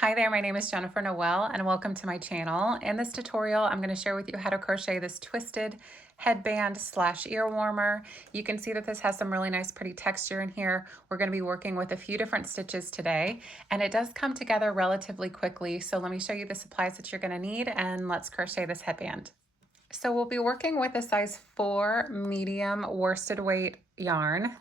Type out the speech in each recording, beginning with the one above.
Hi there, my name is Jennifer Noel and welcome to my channel. In this tutorial, I'm going to share with you how to crochet this twisted headband slash ear warmer. You can see that this has some really nice pretty texture in here. We're going to be working with a few different stitches today and it does come together relatively quickly. So let me show you the supplies that you're going to need and let's crochet this headband. So we'll be working with a size 4 medium worsted weight yarn.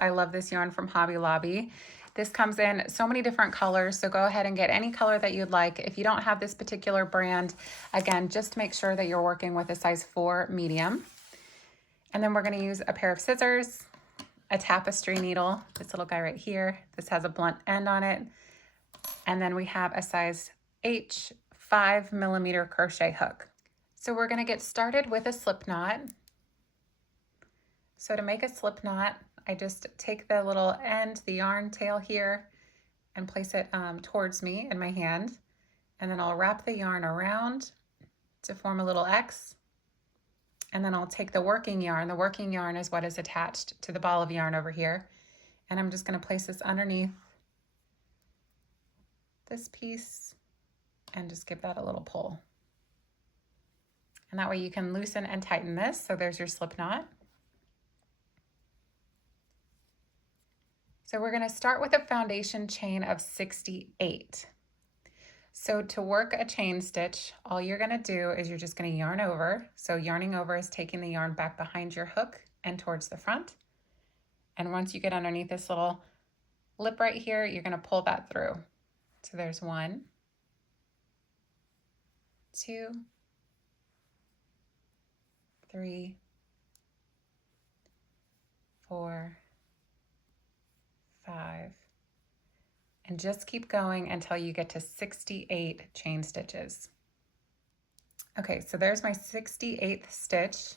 I love this yarn from Hobby Lobby. This comes in so many different colors, so go ahead and get any color that you'd like. If you don't have this particular brand, again, just make sure that you're working with a size 4 medium. And then we're going to use a pair of scissors, a tapestry needle, this little guy right here. This has a blunt end on it. And then we have a size H 5mm crochet hook. So we're going to get started with a slip knot. So to make a slip knot, I just take the little end, the yarn tail here, and place it towards me in my hand. And then I'll wrap the yarn around to form a little X. And then I'll take the working yarn. The working yarn is what is attached to the ball of yarn over here. And I'm just going to place this underneath this piece and just give that a little pull. And that way you can loosen and tighten this. So there's your slip knot. So we're going to start with a foundation chain of 68. So to work a chain stitch, all you're going to do is you're just going to yarn over. So yarning over is taking the yarn back behind your hook and towards the front. And once you get underneath this little lip right here, you're going to pull that through. So there's 1, 2, 3, 4, 5, and just keep going until you get to 68 chain stitches. Okay, so there's my 68th stitch. So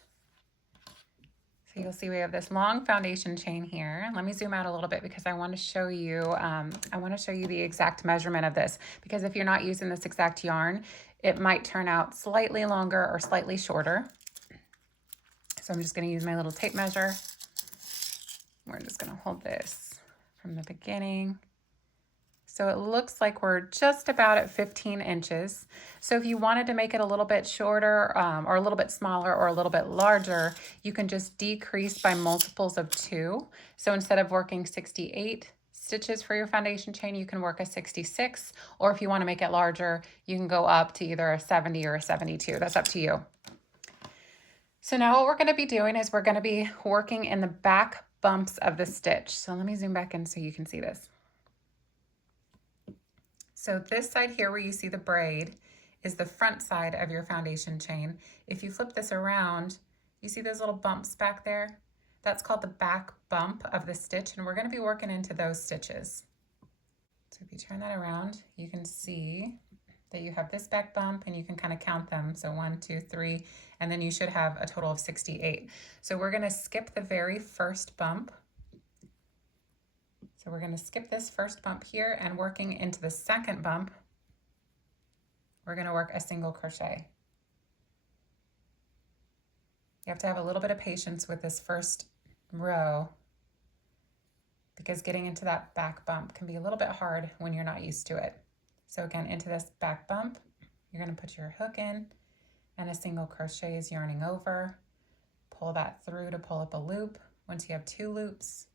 you'll see we have this long foundation chain here. Let me zoom out a little bit because I want to show you the exact measurement of this, because if you're not using this exact yarn, it might turn out slightly longer or slightly shorter. So I'm just going to use my little tape measure. We're just going to hold this from the beginning. So it looks like we're just about at 15 inches. So if you wanted to make it a little bit shorter or a little bit smaller or a little bit larger, you can just decrease by multiples of 2. So instead of working 68 stitches for your foundation chain, you can work a 66, or if you want to make it larger, you can go up to either a 70 or a 72. That's up to you. So now what we're going to be doing is we're going to be working in the back bumps of the stitch. So let me zoom back in so you can see this. So this side here where you see the braid is the front side of your foundation chain. If you flip this around, you see those little bumps back there? That's called the back bump of the stitch, and we're going to be working into those stitches. So if you turn that around, you can see that you have this back bump and you can kind of count them. So 1, 2, 3, and then you should have a total of 68. So we're going to skip the very first bump. So we're going to skip this first bump here, and working into the second bump, we're going to work a single crochet. You have to have a little bit of patience with this first row because getting into that back bump can be a little bit hard when you're not used to it. So again, into this back bump, you're going to put your hook in and a single crochet is yarning over. Pull that through to pull up a loop. Once you have 2 loops,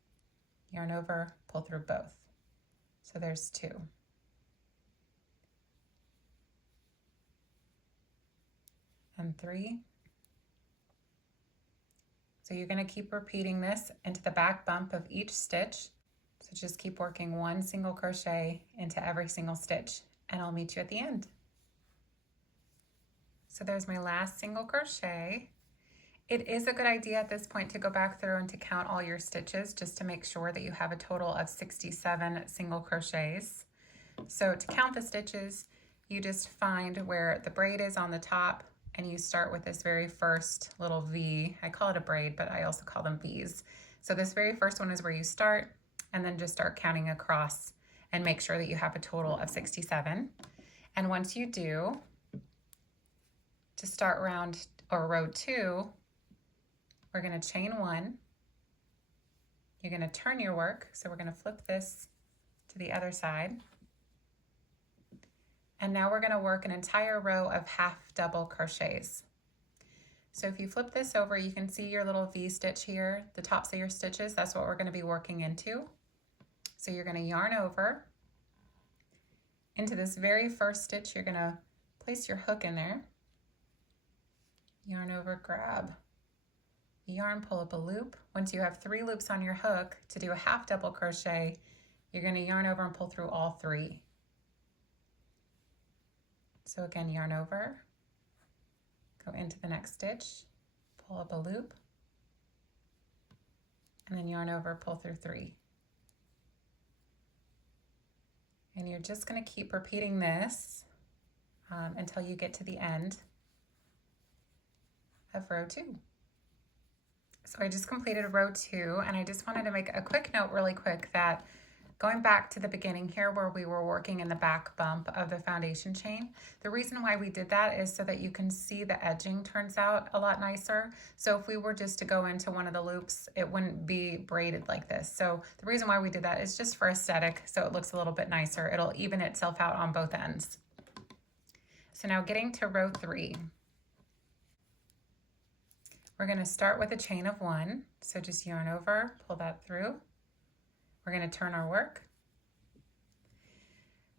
yarn over, pull through both. So there's 2. And 3. So you're going to keep repeating this into the back bump of each stitch. So just keep working 1 single crochet into every single stitch, and I'll meet you at the end. So there's my last single crochet. It is a good idea at this point to go back through and to count all your stitches just to make sure that you have a total of 67 single crochets. So to count the stitches, you just find where the braid is on the top and you start with this very first little V. I call it a braid, but I also call them V's. So this very first one is where you start, and then just start counting across and make sure that you have a total of 67. And once you do, to start row 2, we're going to chain 1. You're going to turn your work. So we're going to flip this to the other side. And now we're going to work an entire row of half double crochets. So if you flip this over, you can see your little V stitch here, the tops of your stitches. That's what we're going to be working into. So you're going to yarn over. Into this very first stitch, you're going to place your hook in there. Yarn over, grab the yarn, pull up a loop. Once you have 3 loops on your hook, to do a half double crochet, you're going to yarn over and pull through all 3. So again, yarn over, go into the next stitch, pull up a loop, and then yarn over, pull through 3. And you're just going to keep repeating this until you get to the end of row 2. So I just completed row 2, and I just wanted to make a quick note really quick that going back to the beginning here where we were working in the back bump of the foundation chain, the reason why we did that is so that you can see the edging turns out a lot nicer. So if we were just to go into one of the loops, it wouldn't be braided like this. So the reason why we did that is just for aesthetic, so it looks a little bit nicer. It'll even itself out on both ends. So now getting to row 3. We're going to start with a chain of 1. So just yarn over, pull that through. We're going to turn our work.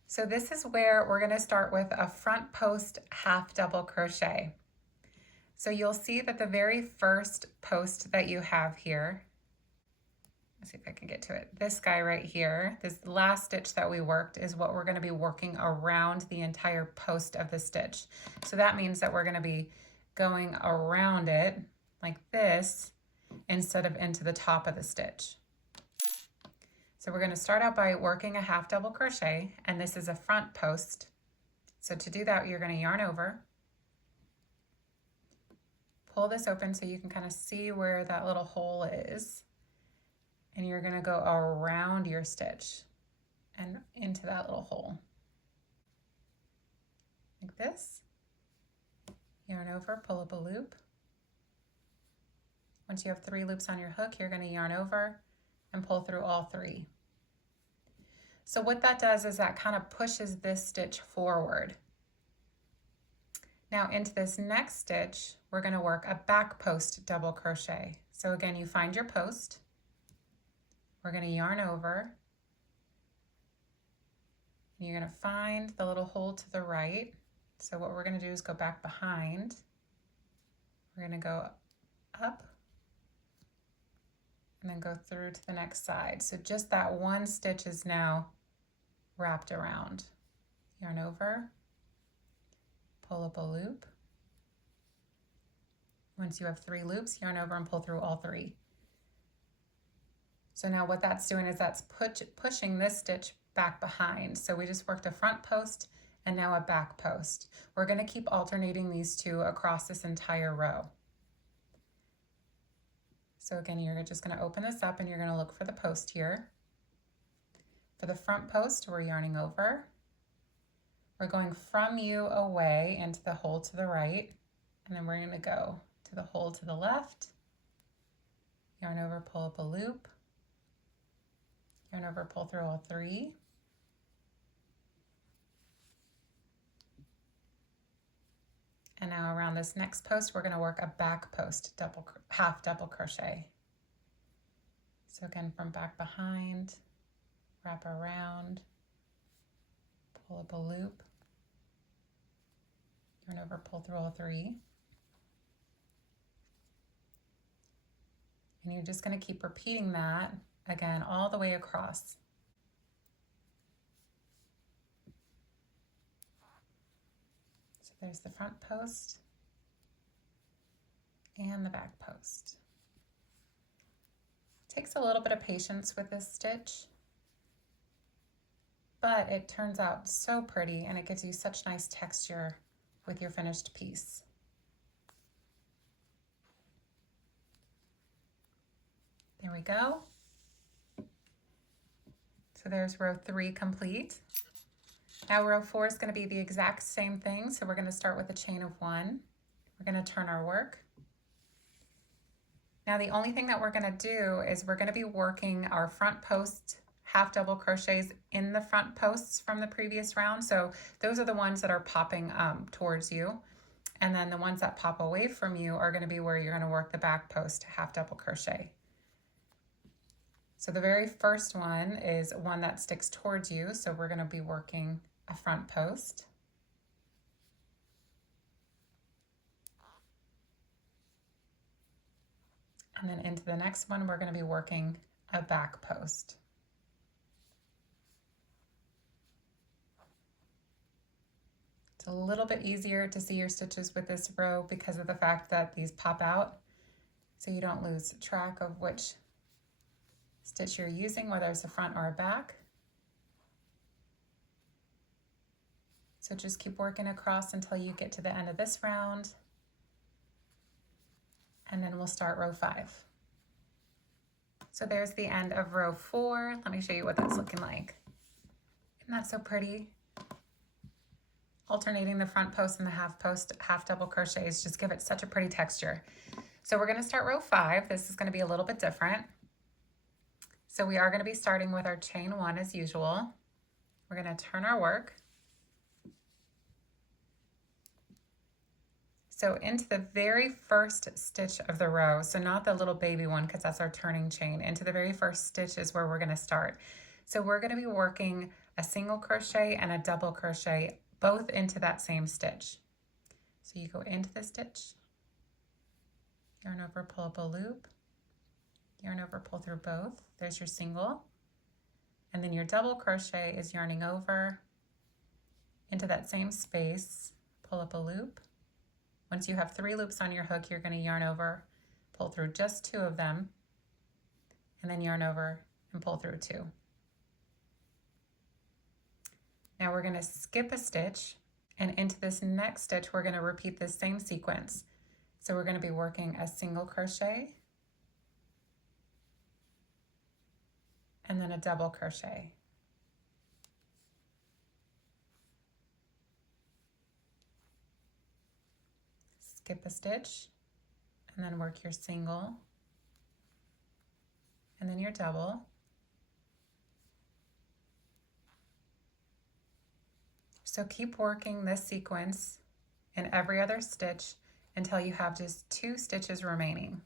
So this is where we're going to start with a front post half double crochet. So you'll see that the very first post that you have here, let's see if I can get to it, this guy right here, this last stitch that we worked is what we're going to be working around the entire post of the stitch. So that means that we're going to be going around it like this instead of into the top of the stitch. So we're going to start out by working a half double crochet, and this is a front post. So to do that, you're going to yarn over, pull this open so you can kind of see where that little hole is, and you're going to go around your stitch and into that little hole like this. Yarn over, pull up a loop. Once you have 3 loops on your hook, you're going to yarn over and pull through all 3. So what that does is that kind of pushes this stitch forward. Now into this next stitch, we're going to work a back post double crochet. So again, you find your post. We're going to yarn over. And you're going to find the little hole to the right. So what we're going to do is go back behind. We're going to go up and then go through to the next side. So just that one stitch is now wrapped around. Yarn over, pull up a loop. Once you have 3 loops, yarn over and pull through all 3. So now what that's doing is that's pushing this stitch back behind. So we just worked a front post and now a back post. We're going to keep alternating these 2 across this entire row. So again, you're just going to open this up and you're going to look for the post here. For the front post, we're yarning over. We're going from you away into the hole to the right, and then we're going to go to the hole to the left. Yarn over, pull up a loop. Yarn over, pull through all 3. And now around this next post, we're going to work a back post half double crochet. So again, from back behind, wrap around, pull up a loop, yarn over, pull through all 3. And you're just going to keep repeating that again all the way across. There's the front post and the back post. It takes a little bit of patience with this stitch, but it turns out so pretty and it gives you such nice texture with your finished piece. There we go. So there's row 3 complete. Now row 4 is going to be the exact same thing. So we're going to start with a chain of 1. We're going to turn our work. Now the only thing that we're going to do is we're going to be working our front post half double crochets in the front posts from the previous round. So those are the ones that are popping towards you. And then the ones that pop away from you are going to be where you're going to work the back post half double crochet. So the very first one is one that sticks towards you. So we're going to be working a front post. And then into the next one, we're going to be working a back post. It's a little bit easier to see your stitches with this row because of the fact that these pop out, so you don't lose track of which stitch you're using, whether it's a front or a back. So just keep working across until you get to the end of this round, and then we'll start row 5. So there's the end of row 4. Let me show you what that's looking like. Isn't that so pretty? Alternating the front post and the half post, half double crochets just give it such a pretty texture. So we're going to start row 5. This is going to be a little bit different. So we are going to be starting with our chain 1 as usual. We're going to turn our work. So into the very first stitch of the row, so not the little baby one because that's our turning chain, into the very first stitch is where we're going to start. So we're going to be working a single crochet and a double crochet both into that same stitch. So you go into the stitch, yarn over, pull up a loop, yarn over, pull through both. There's your single. And then your double crochet is yarning over into that same space, pull up a loop. Once you have 3 loops on your hook, you're going to yarn over, pull through just 2 of them, and then yarn over and pull through 2. Now we're going to skip a stitch, and into this next stitch, we're going to repeat this same sequence. So we're going to be working a single crochet, and then a double crochet. Skip a stitch, and then work your single, and then your double. So keep working this sequence in every other stitch until you have just 2 stitches remaining.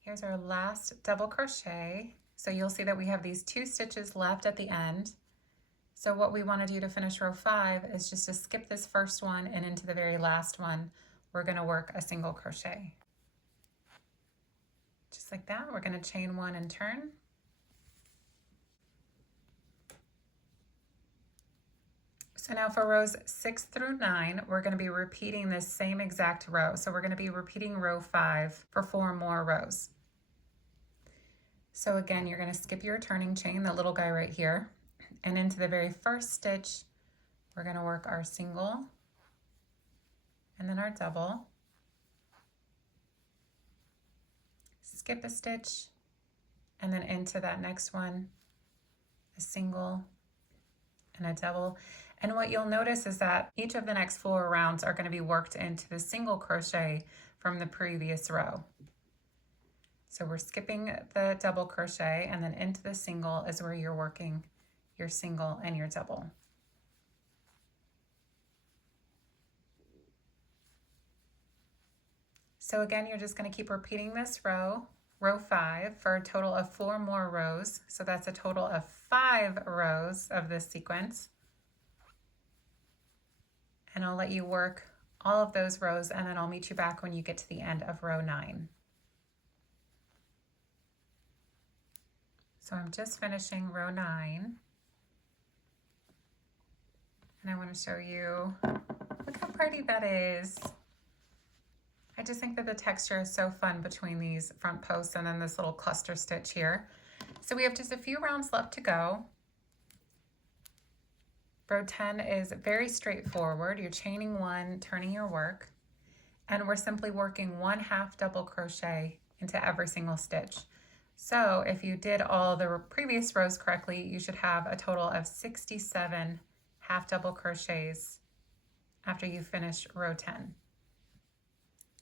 Here's our last double crochet. So you'll see that we have these 2 stitches left at the end. So what we want to do to finish row 5 is just to skip this first one, and into the very last one we're going to work a single crochet. Just like that, we're going to chain 1 and turn. So now for rows 6 through 9, we're going to be repeating this same exact row. So we're going to be repeating row 5 for 4 more rows. So again, you're going to skip your turning chain, the little guy right here, and into the very first stitch, we're going to work our single, and then our double, skip a stitch, and then into that next one, a single and a double. And what you'll notice is that each of the next 4 rounds are going to be worked into the single crochet from the previous row. So we're skipping the double crochet, and then into the single is where you're working your single and your double. So again, you're just going to keep repeating this row, row 5, for a total of 4 more rows. So that's a total of 5 rows of this sequence. And I'll let you work all of those rows, and then I'll meet you back when you get to the end of row 9. So I'm just finishing row 9. And I want to show you, look how pretty that is. I just think that the texture is so fun between these front posts and then this little cluster stitch here. So we have just a few rounds left to go. Row 10 is very straightforward. You're chaining 1, turning your work, and we're simply working 1 half double crochet into every single stitch. So if you did all the previous rows correctly, you should have a total of 67 half double crochets after you finish row 10.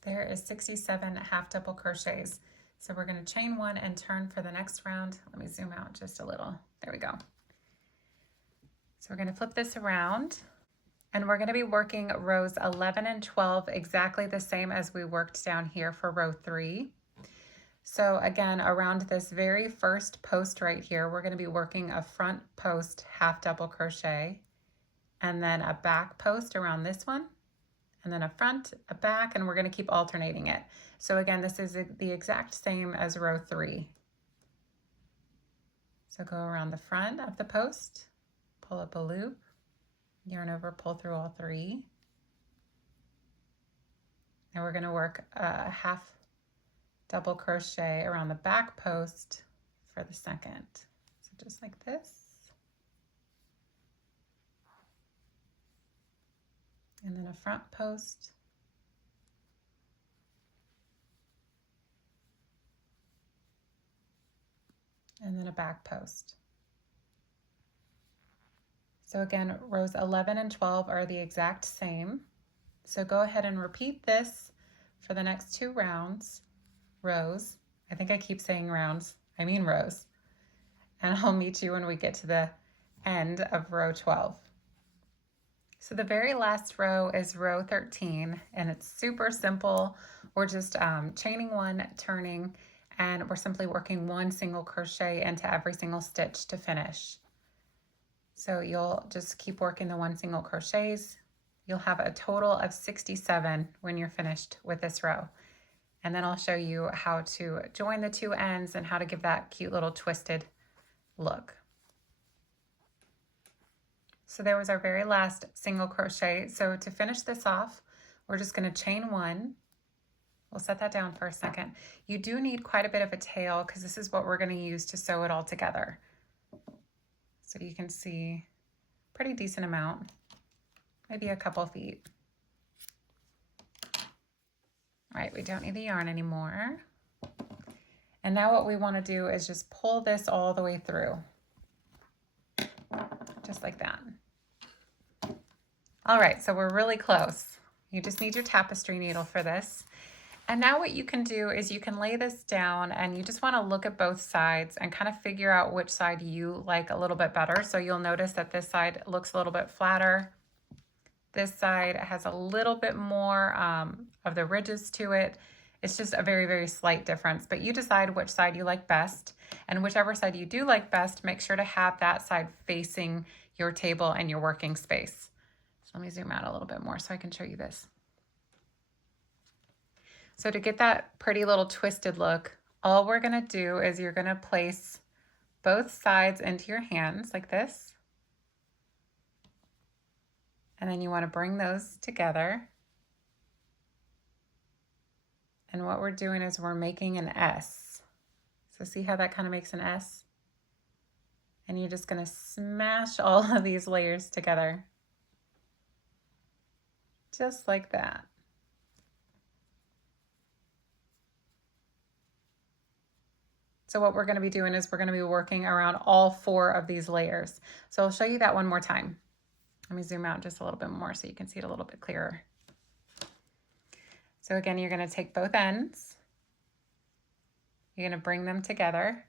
There is 67 half double crochets. So we're going to chain 1 and turn for the next round. Let me zoom out just a little. There we go. So we're going to flip this around, and we're going to be working rows 11 and 12 exactly the same as we worked down here for row 3. So again, around this very first post right here, we're going to be working a front post half double crochet, and then a back post around this one, and then a front, a back, and we're going to keep alternating it. So again, this is the exact same as row 3. So go around the front of the post, pull up a loop, yarn over, pull through all 3. And we're going to work a half double crochet around the back post for the second. So just like this. And then a front post. And then a back post. So again, rows 11 and 12 are the exact same. So go ahead and repeat this for the next 2 rows. I think I keep saying rounds, I mean rows. And I'll meet you when we get to the end of row 12. So the very last row is row 13, and it's super simple. We're just chaining 1, turning, and we're simply working 1 single crochet into every single stitch to finish. So you'll just keep working the 1 single crochets. You'll have a total of 67 when you're finished with this row. And then I'll show you how to join the 2 ends and how to give that cute little twisted look. So there was our very last single crochet. So to finish this off, we're just going to chain 1. We'll set that down for a second. You do need quite a bit of a tail because this is what we're going to use to sew it all together. So you can see pretty decent amount, maybe a couple feet. All right, we don't need the yarn anymore. And now what we want to do is just pull this all the way through, just like that. All right, so we're really close. You just need your tapestry needle for this. And now what you can do is you can lay this down, and you just want to look at both sides and kind of figure out which side you like a little bit better. So you'll notice that this side looks a little bit flatter. This side has a little bit more of the ridges to it. It's just a very, very slight difference, but you decide which side you like best, and whichever side you do like best, make sure to have that side facing your table and your working space. So let me zoom out a little bit more so I can show you this. So to get that pretty little twisted look, all we're gonna do is you're gonna place both sides into your hands like this. And then you want to bring those together. And what we're doing is we're making an S. So see how that kind of makes an S? And you're just going to smash all of these layers together. Just like that. So what we're going to be doing is we're going to be working around all 4 of these layers. So I'll show you that one more time. Let me zoom out just a little bit more so you can see it a little bit clearer. So again, you're going to take both ends. You're going to bring them together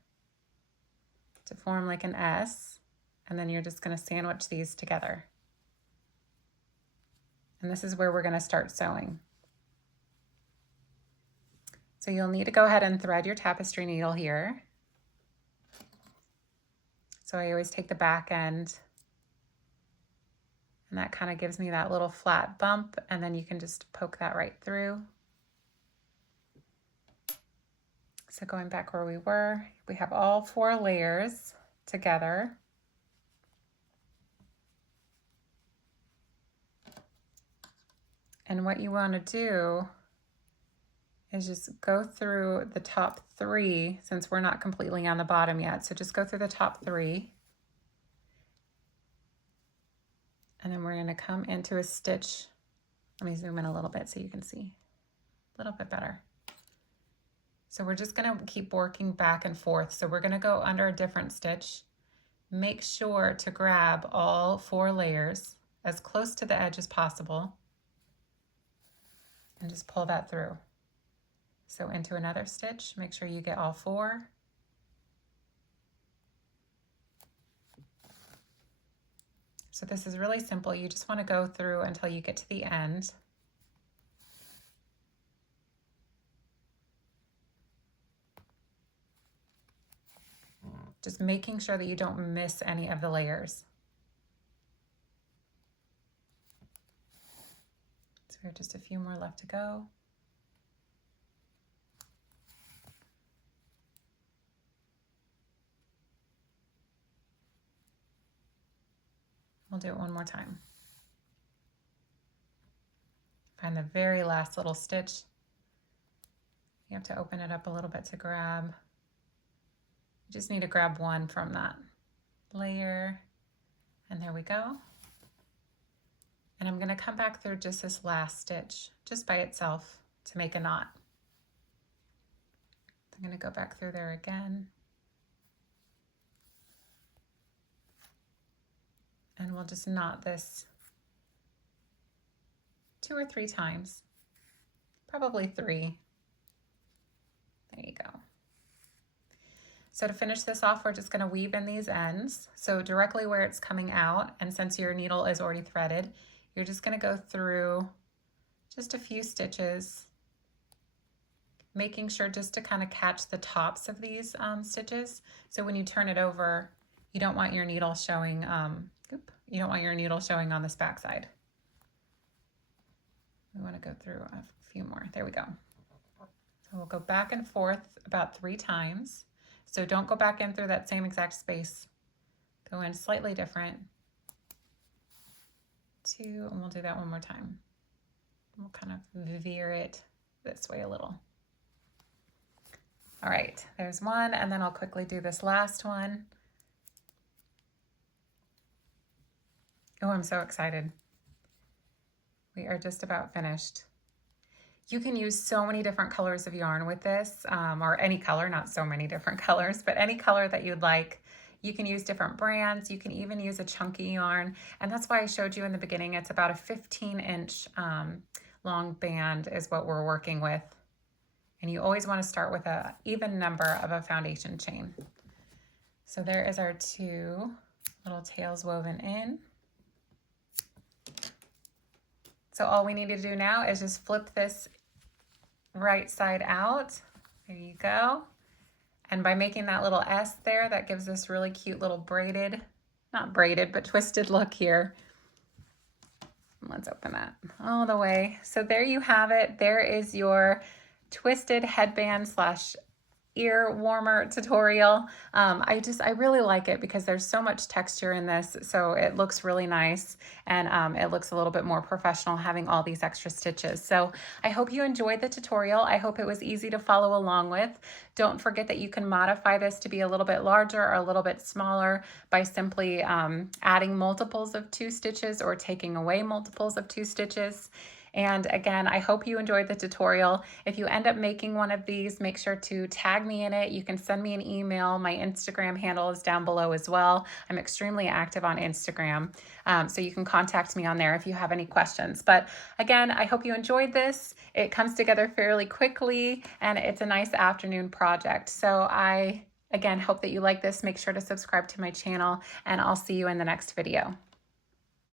to form like an S, and then you're just going to sandwich these together. And this is where we're going to start sewing. So you'll need to go ahead and thread your tapestry needle here. So I always take the back end, and that kind of gives me that little flat bump, and then you can just poke that right through. So going back where we were, we have all 4 layers together. And what you want to do is just go through the top 3, since we're not completely on the bottom yet. So just go through the top 3. And then we're going to come into a stitch. Let me zoom in a little bit so you can see a little bit better. So we're just going to keep working back and forth. So we're going to go under a different stitch. Make sure to grab all 4 layers as close to the edge as possible. And just pull that through. So into another stitch, make sure you get all 4. So this is really simple. You just want to go through until you get to the end. Just making sure that you don't miss any of the layers. So we have just a few more left to go. We'll do it one more time. Find the very last little stitch. You have to open it up a little bit to grab. You just need to grab one from that layer, and there we go. And I'm going to come back through just this last stitch, just by itself, to make a knot. I'm going to go back through there again. And we'll just knot this 2 or 3 times, probably 3. There you go. So to finish this off, we're just going to weave in these ends. So directly where it's coming out, and since your needle is already threaded, you're just going to go through just a few stitches, making sure just to kind of catch the tops of these stitches. So when you turn it over, you don't want your needle showing, you don't want your needle showing on this back side. We want to go through a few more. There we go. So we'll go back and forth about 3 times. So don't go back in through that same exact space. Go in slightly different. 2, and we'll do that one more time. We'll kind of veer it this way a little. All right, there's one, and then I'll quickly do this last one. Oh, I'm so excited. We are just about finished. You can use so many different colors of yarn with this, or any color, not so many different colors, but any color that you'd like. You can use different brands. You can even use a chunky yarn. And that's why I showed you in the beginning, it's about a 15-inch long band is what we're working with. And you always want to start with an even number of a foundation chain. So there is our 2 little tails woven in. So all we need to do now is just flip this right side out. There you go. And by making that little S there, that gives this really cute little braided, not braided, but twisted look here. Let's open that all the way. So there you have it. There is your twisted headband slash ear warmer tutorial. I really like it because there's so much texture in this, so it looks really nice, and it looks a little bit more professional having all these extra stitches. So I hope you enjoyed the tutorial. I hope it was easy to follow along with. Don't forget that you can modify this to be a little bit larger or a little bit smaller by simply adding multiples of 2 stitches or taking away multiples of 2 stitches. And again, I hope you enjoyed the tutorial. If you end up making one of these, make sure to tag me in it. You can send me an email. My Instagram handle is down below as well. I'm extremely active on Instagram, so you can contact me on there if you have any questions. But again, I hope you enjoyed this. It comes together fairly quickly, and it's a nice afternoon project. So I, again, hope that you like this. Make sure to subscribe to my channel, and I'll see you in the next video.